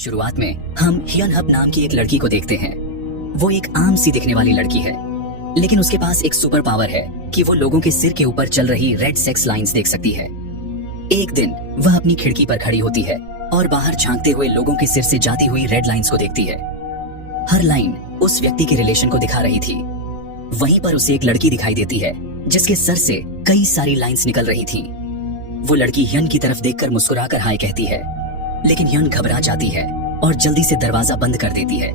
शुरुआत में हम हियन हब नाम की एक लड़की को देखते हैं। वो एक आम सी दिखने वाली लड़की है, लेकिन उसके पास एक सुपर पावर है कि वो लोगों के सिर के ऊपर चल रही रेड सेक्स लाइंस देख सकती है। एक दिन वह अपनी खिड़की पर खड़ी होती है और बाहर झांकते हुए लोगों के सिर से जाती हुई रेड लाइंस को देखती है। हर लाइन उस व्यक्ति के रिलेशन को दिखा रही थी। वहीं पर उसे एक लड़की दिखाई देती है जिसके सर से कई सारी लाइंस निकल रही थी। वो लड़की हियन की तरफ देखकर मुस्कुराकर हाय कहती है, लेकिन हियन घबरा जाती है और जल्दी से दरवाजा बंद कर देती है।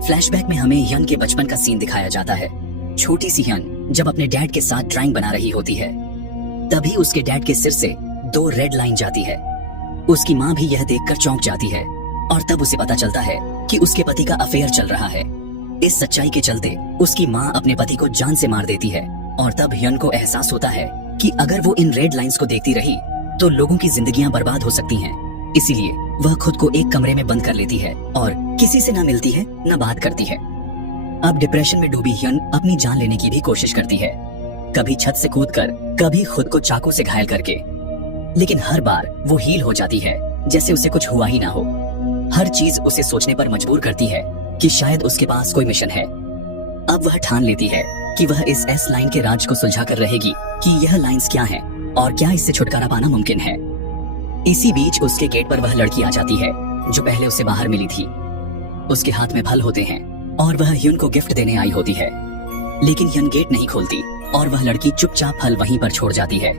फ्लैशबैक में हमें हियन के बचपन का सीन दिखाया जाता है। छोटी सी हियन जब अपने डैड के साथ ड्राइंग बना रही होती है, तभी उसके डैड के सिर से 2 रेड लाइन जाती है। उसकी माँ भी यह देखकर चौंक जाती है और तब उसे पता चलता है कि उसके पति का अफेयर चल रहा है। इस सच्चाई के चलते उसकी माँ अपने पति को जान से मार देती है और तब हियन को एहसास होता है कि अगर वो इन रेड लाइंस को देखती रही तो लोगों की जिंदगियां बर्बाद हो सकती हैं। इसीलिए वह खुद को एक कमरे में बंद कर लेती है और किसी से ना मिलती है ना बात करती है। अब डिप्रेशन में डूबी हियन अपनी जान लेने की भी कोशिश करती है, कभी छत से कूदकर, कभी खुद को चाकू से घायल करके, लेकिन हर बार वो हील हो जाती है जैसे उसे कुछ हुआ ही ना हो। हर चीज उसे सोचने पर मजबूर करती है कि शायद उसके पास कोई मिशन है। अब वह ठान लेती है कि वह इस एस लाइन के राज को सुलझा कर रहेगी कि यह लाइंस क्या हैं और क्या इससे छुटकारा पाना मुमकिन है। इसी बीच उसके गेट पर वह लड़की आ जाती है जो पहले उसे बाहर मिली थी। उसके हाथ में फल होते हैं और वह हियन को गिफ्ट देने आई होती है, लेकिन हियन गेट नहीं खोलती और वह लड़की चुपचाप फल वहीं पर छोड़ जाती है।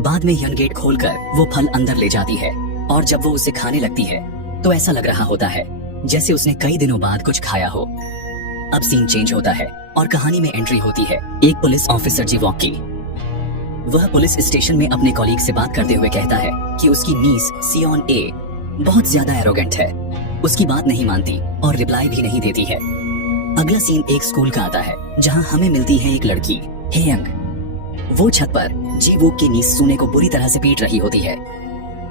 बाद में हियन गेट खोलकर वो फल अंदर ले जाती है और जब वो उसे खाने लगती है तो ऐसा लग रहा होता है जैसे उसने कई दिनों बाद कुछ खाया हो। अब सीन चेंज होता है और कहानी में एंट्री होती है एक पुलिस ऑफिसर जी वॉक की। वह पुलिस स्टेशन में अपने कॉलीग से बात करते हुए कहता है कि उसकी नीस सियोन ए बहुत ज्यादा एरोगेंट है, उसकी बात नहीं मानती और रिप्लाई भी नहीं देती है। अगला सीन एक स्कूल का आता है जहां हमें मिलती है एक लड़की हेयंग। वो छत पर जी वोक की नीस सुने को बुरी तरह से पीट रही होती है।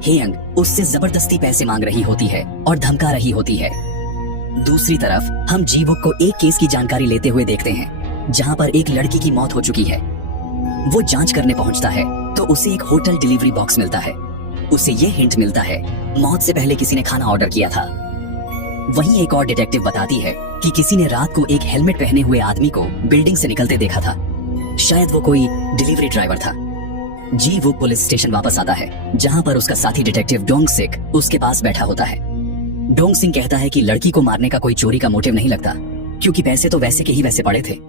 हेयंग उससे जबरदस्ती पैसे मांग रही होती है और धमका रही होती है। दूसरी तरफ हम जी वोक को एक केस की जानकारी लेते हुए देखते हैं जहां पर एक लड़की की मौत हो चुकी है। वो जांच करने पहुंचता है तो उसे एक होटल डिलीवरी बॉक्स मिलता है। उसे ये हिंट मिलता है मौत से पहले किसी ने खाना ऑर्डर किया था। वहीं एक और डिटेक्टिव बताती है कि किसी ने रात को एक हेलमेट पहने हुए आदमी को बिल्डिंग से निकलते देखा था। शायद वो कोई डिलीवरी ड्राइवर था। जी वो पुलिस स्टेशन वापस आता है जहां पर उसका साथी डिटेक्टिव डोंग सिक उसके पास बैठा होता है। डोंग सिंह कहता है कि लड़की को मारने का कोई चोरी का मोटिव नहीं लगता क्योंकि पैसे तो वैसे के ही वैसे पड़े थे।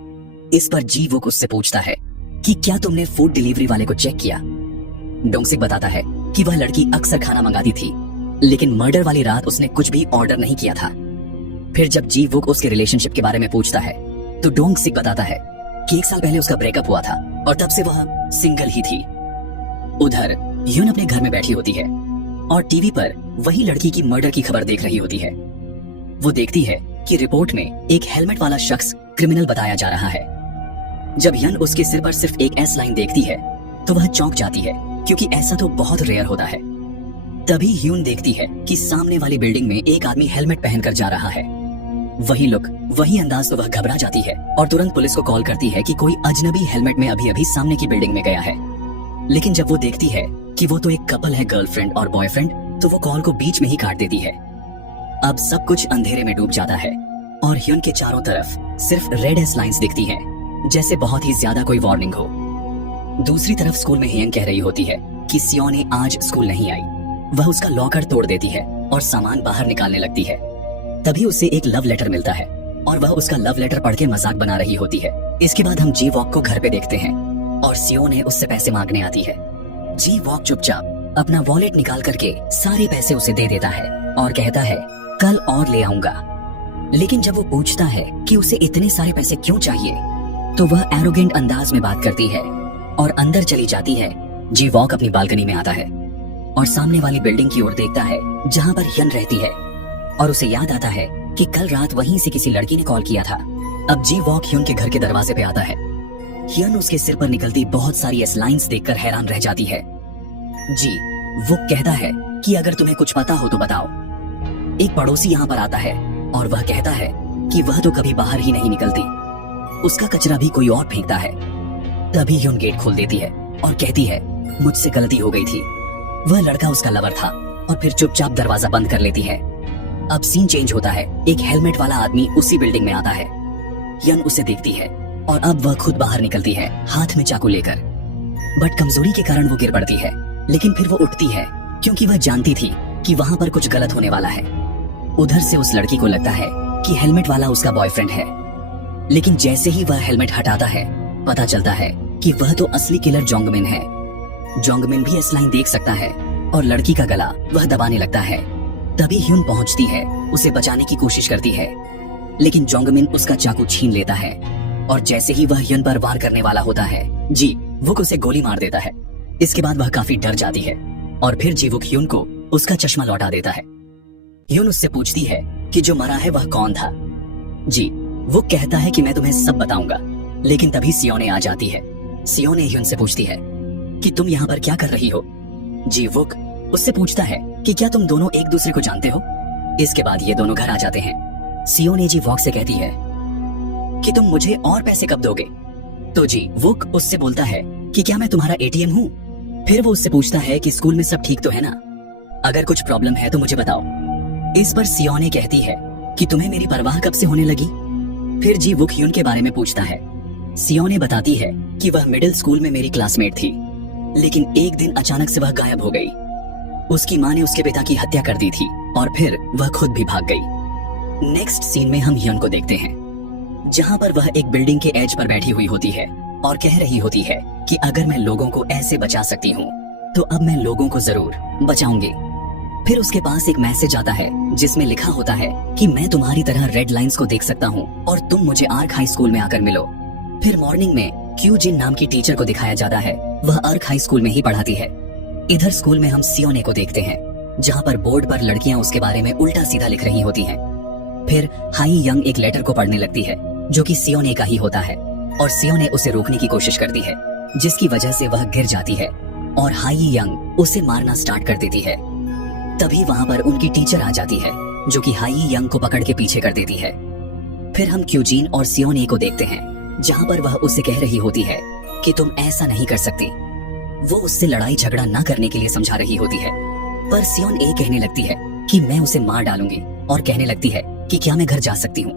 इस पर जी वो उससे पूछता है कि क्या तुमने फूड डिलीवरी वाले को चेक किया। डोंग सिंह बताता है कि वह लड़की अक्सर खाना मंगाती थी, लेकिन मर्डर वाली रात उसने कुछ भी ऑर्डर नहीं किया था। फिर जब जी वो उसके रिलेशनशिप के बारे में पूछता है तो डोंग सिंह बताता है कि 1 साल पहले उसका ब्रेकअप हुआ था और तब से वह सिंगल ही थी। उधर यून अपने घर में बैठी होती है और टीवी पर वही लड़की की मर्डर की खबर देख रही होती है। वो देखती है कि रिपोर्ट में एक हेलमेट वाला शख्स क्रिमिनल बताया जा रहा है। जब यन उसके सिर पर सिर्फ एक एस लाइन देखती है तो वह चौंक जाती है क्योंकि ऐसा तो बहुत रेयर होता है। तभी ह्यून देखती है कि सामने वाली बिल्डिंग में एक आदमी हेलमेट पहनकर जा रहा है। वही लुक, वही अंदाज, तो वह घबरा जाती है और तुरंत पुलिस को कॉल करती है कि कोई अजनबी हेलमेट में अभी अभी सामने की बिल्डिंग में गया है। लेकिन जब वो देखती है कि वो तो एक कपल है, गर्लफ्रेंड और बॉयफ्रेंड, तो वो कॉल को बीच में ही काट देती है। अब सब कुछ अंधेरे में डूब जाता है और ह्यून के चारों तरफ सिर्फ रेड एस लाइंस दिखती हैं, जैसे बहुत ही ज्यादा कोई वार्निंग हो। दूसरी तरफ स्कूल में हेयंग कह रही होती है कि सियोने आज स्कूल नहीं आई। वह उसका लॉकर तोड़ देती है और सामान बाहर निकालने लगती है। तभी उसे एक लव लेटर मिलता है और वह उसका लव लेटर पढ़ के मजाक बना रही होती है। इसके बाद हम जी वॉक को घर पे देखते हैं और सियोने उससे पैसे मांगने आती है। जी वॉक चुपचाप अपना वॉलेट निकाल करके सारे पैसे उसे दे देता है और कहता है कल और ले आऊंगा। लेकिन जब वो पूछता है कि उसे इतने सारे पैसे क्यों चाहिए, तो वह एरोगेंट अंदाज में बात करती है और अंदर चली जाती है। जी वॉक अपनी बालकनी में आता है और सामने वाली बिल्डिंग की ओर देखता है जहां पर हियन रहती है और उसे याद आता है कि कल रात वहीं से किसी लड़की ने कॉल किया था। अब जी वॉक हियन के घर के दरवाजे पे आता है। हियन उसके सिर पर निकलती बहुत सारी एस लाइंस देखकर हैरान रह जाती है। जी वो कहता है कि अगर तुम्हें कुछ पता हो तो बताओ। एक पड़ोसी यहाँ पर आता है और वह कहता है कि वह तो कभी बाहर ही नहीं निकलती, उसका कचरा भी कोई और फेंकता है। तभी हियन गेट खोल देती है और कहती है मुझसे गलती हो गई थी। वह लड़का उसका लवर था और फिर चुपचाप दरवाजा बंद कर लेती है। अब सीन चेंज होता है। एक हेलमेट वाला आदमी उसी बिल्डिंग में आता है। यन उसे देखती है और अब वह खुद बाहर निकलती है हाथ में चाकू लेकर। बट कमजोरी के कारण वो गिर पड़ती है, लेकिन फिर वो उठती है क्योंकि वह जानती थी कि वहां पर कुछ गलत होने वाला है। उधर से उस लड़की को लगता है कि हेलमेट वाला उसका बॉयफ्रेंड है, लेकिन जैसे ही वह हेलमेट हटाता है पता चलता है कि वह तो असली किलर जोंगमिन है। जोंगमिन भी इस लाइन देख सकता है और लड़की का गला वह दबाने लगता है। तभी ह्यून पहुंचती है, उसे बचाने की कोशिश करती है, लेकिन जोंगमिन उसका चाकू छीन लेता है और जैसे ही वह ह्यून पर वार करने वाला होता है, जी वुक उसे गोली मार देता है। इसके बाद वह काफी डर जाती है और फिर जी वुक ह्यून को उसका चश्मा लौटा देता है। ह्यून उससे पूछती है कि जो मरा है वह कौन था। जी वो कहता है कि मैं तुम्हें सब बताऊंगा, लेकिन तभी सियोने आ जाती है। सियोने ह्यून से पूछती है कि तुम यहाँ पर क्या कर रही हो। जी वुक उससे पूछता है कि क्या तुम दोनों एक दूसरे को जानते हो। इसके बाद ये दोनों घर आ जाते हैं। सियोने जी वुक से कहती है कि तुम मुझे और पैसे कब दोगे। तो जी वुक उससे बोलता है कि क्या मैं तुम्हारा एटीएम हूँ। फिर वो उससे पूछता है कि स्कूल में सब ठीक तो है ना, अगर कुछ प्रॉब्लम है तो मुझे बताओ। इस पर सियोने कहती है कि तुम्हें मेरी परवाह कब से होने लगी। फिर जी वुक ह्यून के बारे में पूछता है। सियोने बताती है कि वह मिडिल स्कूल में मेरी क्लासमेट थी, लेकिन एक दिन अचानक से वह गायब हो गई। उसकी माँ ने उसके पिता की हत्या कर दी थी और फिर वह खुद भी भाग गई। नेक्स्ट सीन में हम ह्यून को देखते हैं, जहाँ पर वह एक बिल्डिंग के एज पर बैठी हुई होती है और कह रही होती है कि अगर मैं लोगों को ऐसे बचा सकती हूँ तो अब मैं लोगों को जरूर बचाऊंगी। फिर उसके पास एक मैसेज आता है जिसमें लिखा होता है कि मैं तुम्हारी तरह रेड लाइंस को देख सकता हूँ और तुम मुझे आर्क हाई स्कूल में आकर मिलो। फिर मॉर्निंग में क्यू जिन नाम की टीचर को दिखाया जाता है, वह आर्क हाई स्कूल में ही पढ़ाती है। इधर स्कूल में हम सियोने को देखते हैं, जहाँ पर बोर्ड पर लड़कियां उसके बारे में उल्टा सीधा लिख रही होती हैं। फिर हाई यंग एक लेटर को पढ़ने लगती है जो कि सियोने का ही होता है और सियोने उसे रोकने की कोशिश करती है, जिसकी वजह से वह गिर जाती है और हाई यंग उसे मारना स्टार्ट कर देती है। तभी वहां पर उनकी टीचर आ जाती है जो कि हाई यंग को पकड़ के पीछे कर देती है। फिर हम क्यूजीन और सियोने को देखते हैं, जहां पर वह उससे कह रही होती है कि तुम ऐसा नहीं कर सकती। वो उससे लड़ाई झगड़ा ना करने के लिए समझा रही होती है, पर सियोन ए कहने लगती है कि मैं उसे मार डालूंगी और कहने लगती है कि क्या मैं घर जा सकती हूँ।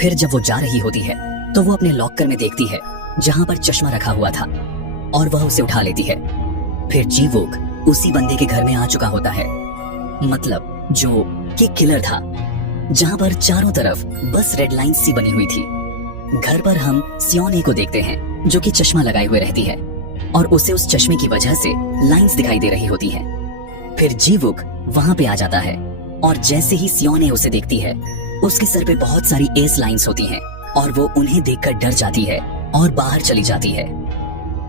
फिर जब वो जा रही होती है तो वो अपने लॉकर में देखती है जहां पर चश्मा रखा हुआ था और वह उसे उठा लेती है। फिर जी वुक उसी बंदे के घर में आ चुका होता है, मतलब जो कि किलर था, जहां पर चारों तरफ बस रेड लाइन सी बनी हुई थी। घर पर हम सियोने को देखते हैं जो कि चश्मा लगाए हुए रहती है और उसे उस चश्मे की वजह से लाइंस दिखाई दे रही होती हैं। फिर जी वुक वहां पे आ जाता है और जैसे ही सियोने उसे देखती है, उसके सर पे बहुत सारी एस लाइंस होती हैं और वो उन्हें देखकर डर जाती है और बाहर चली जाती है।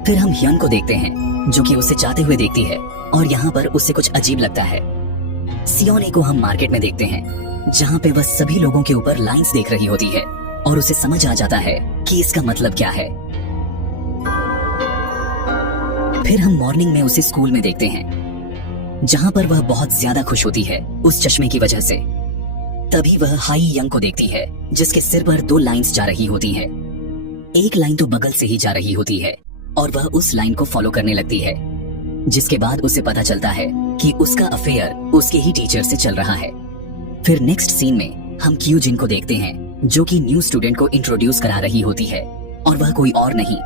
फिर हम ह्यन को देखते हैं जो कि उसे जाते हुए देखती है और यहाँ पर उसे कुछ अजीब लगता है। सियोने को हम मार्केट में देखते हैं, जहाँ पे वह सभी लोगों के ऊपर लाइंस देख रही होती है और उसे समझ आ जाता है कि इसका मतलब क्या है। फिर हम मॉर्निंग में उसे स्कूल में देखते हैं, जहां पर वह बहुत ज्यादा खुश होती है उस चश्मे की वजह से। तभी वह हाई यंग को देखती है जिसके सिर पर 2 लाइंस जा रही होती हैं। एक लाइन तो बगल से ही जा रही होती है और वह उस लाइन को फॉलो करने लगती है, जिसके बाद उसे पता चलता है कि उसका अफेयर उसके ही टीचर से चल रहा है। फिर नेक्स्ट सीन में हम क्यू जिन को देखते हैं जो कि न्यू स्टूडेंट को इंट्रोड्यूस करा रही होती है और वह कोई और नहीं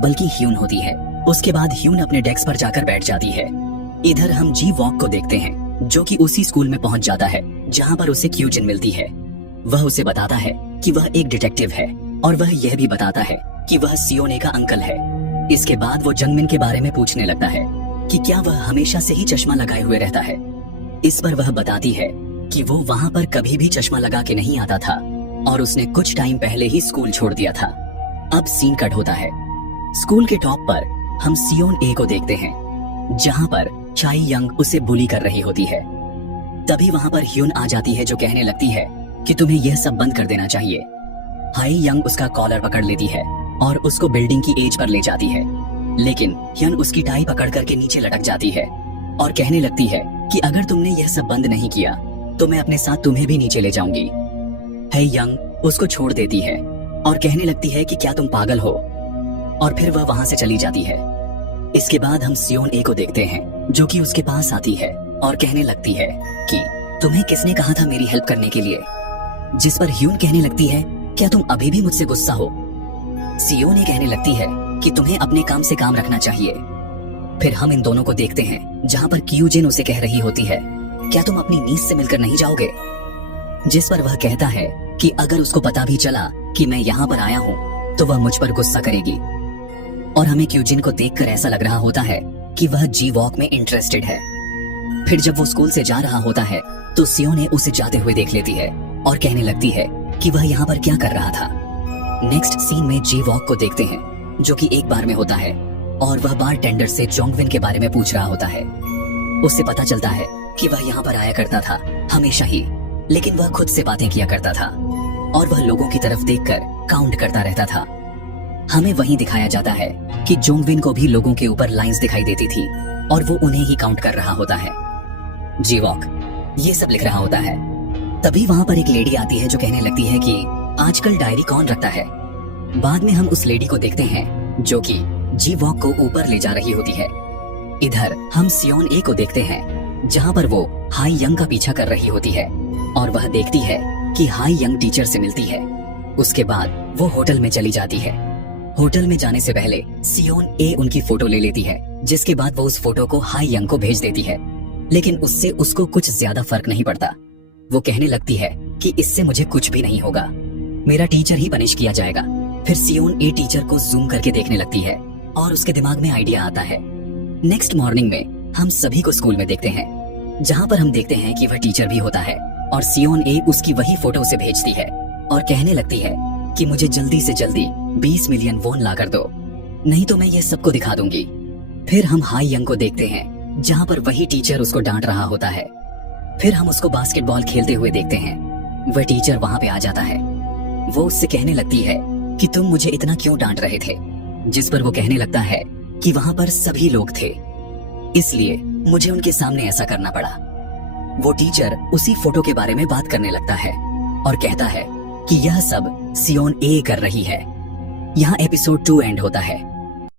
बल्कि ह्यून होती है। उसके बाद ह्यून अपने डेस्क पर जाकर बैठ जाती है। इधर हम जी वॉक को देखते हैं जो कि उसी स्कूल में पहुंच जाता है जहां पर उसे क्यू जिन मिलती है। वह उसे बताता है कि वह एक डिटेक्टिव है और वह यह भी बताता है कि वह सियोने का अंकल है। इसके बाद वो जंगमिन के बारे में पूछने लगता है कि क्या वह हमेशा से ही चश्मा लगाए हुए रहता है। इस पर वह बताती है कि वो वहां पर कभी भी चश्मा लगा के नहीं आता था और उसने कुछ टाइम पहले ही स्कूल छोड़ दिया था। अब सीन कट होता है। स्कूल के टॉप पर हम सियोन ए को देखते हैं, जहां पर चाई यंग उसे बुली कर रही होती है। तभी वहां पर ह्यून आ जाती है जो कहने लगती है कि तुम्हें यह सब बंद कर देना चाहिए। हाई यंग उसका कॉलर पकड़ लेती है और उसको बिल्डिंग की एज पर ले जाती है, लेकिन ह्यून उसकी टाई पकड़ करके नीचे लटक जाती है और कहने लगती है कि अगर तुमने यह सब बंद नहीं किया तो मैं अपने साथ तुम्हें भी नीचे ले जाऊंगी। हाई यंग उसको छोड़ देती है और कहने लगती है कि क्या तुम पागल हो, और फिर वह वहां से चली जाती है। इसके बाद हम सियोन ए को देखते हैं जो कि उसके पास आती है और कहने लगती है कि तुम्हें किसने कहा था मेरी हेल्प करने के लिए? जिस पर ह्यून कहने लगती है, क्या तुम अभी भी मुझसे गुस्सा हो? सियोन ये कहने लगती है कि तुम्हें अपने काम से काम रखना चाहिए। फिर हम इन दोनों को देखते हैं जहां पर क्यूजिन उसे कह रही होती है, क्या तुम अपनी नीस से मिलकर नहीं जाओगे? जिस पर वह कहता है कि अगर उसको पता भी चला कि मैं यहाँ पर आया हूँ तो वह मुझ पर गुस्सा करेगी। और हमें क्यूजिन को देखकर ऐसा लग रहा होता है कि वह जी वॉक में इंटरेस्टेड है। फिर जब वो स्कूल से जा रहा होता है तो सियोन उसे जाते हुए देख लेती है और कहने लगती है कि वह यहाँ पर क्या कर रहा था। नेक्स्ट सीन में जी वॉक को देखते हैं जो कि एक बार में होता है और वह बार टेंडर से जोंगविन के बारे में पूछ रहा होता है। उससे पता चलता है कि वह यहाँ पर आया करता था हमेशा ही, लेकिन वह खुद से बातें किया करता था और वह लोगों की तरफ देखकर काउंट करता रहता था। हमें वहीं दिखाया जाता है कि जोंगविन को भी लोगों के ऊपर लाइंस दिखाई देती थी और वो उन्हें ही काउंट कर रहा होता है। जी वॉक ये सब लिख रहा होता है। तभी वहां पर एक लेडी आती है जो कहने लगती है कि आजकल डायरी कौन रखता है। बाद में हम उस लेडी को देखते हैं जो कि जी वॉक को ऊपर ले जा रही होती है। इधर हम सियोन ए को देखते हैं जहां पर वो हाई यंग का पीछा कर रही होती है और वह देखती है कि हाई यंग टीचर से मिलती है। उसके बाद वो होटल में चली जाती है। होटल में जाने से पहले सियोन ए उनकी फोटो ले लेती है, जिसके बाद वो उस फोटो को हाई यंग को भेज देती है, लेकिन उससे उसको कुछ ज्यादा फर्क नहीं पड़ता। वो कहने लगती है कि इससे मुझे कुछ भी नहीं होगा, मेरा टीचर ही पनिश किया जाएगा। फिर सियोन ए टीचर को जूम करके देखने लगती है और उसके दिमाग में आइडिया आता है। नेक्स्ट मॉर्निंग में हम सभी को स्कूल में देखते हैं जहां पर हम देखते हैं कि वह टीचर भी होता है और सियोन ए उसकी वही फोटो उसे भेजती है और कहने लगती है कि मुझे जल्दी से जल्दी 20 मिलियन वोन ला कर दो, नहीं तो मैं ये सबको दिखा दूंगी। फिर हम हाई यंग को देखते हैं जहां पर वही टीचर उसको डांट रहा होता है। फिर हम उसको बास्केटबॉल खेलते हुए देखते हैं। वह टीचर वहां पे आ जाता है। वो उससे कहने लगती है कि तुम मुझे इतना क्यों डांट रहे थे, जिस पर वो कहने लगता है कि वहां पर सभी लोग थे, इसलिए मुझे उनके सामने ऐसा करना पड़ा। वो टीचर उसी फोटो के बारे में बात करने लगता है और कहता है कि यह सब सियोन ए कर रही है। यहाँ एपिसोड 2 एंड होता है।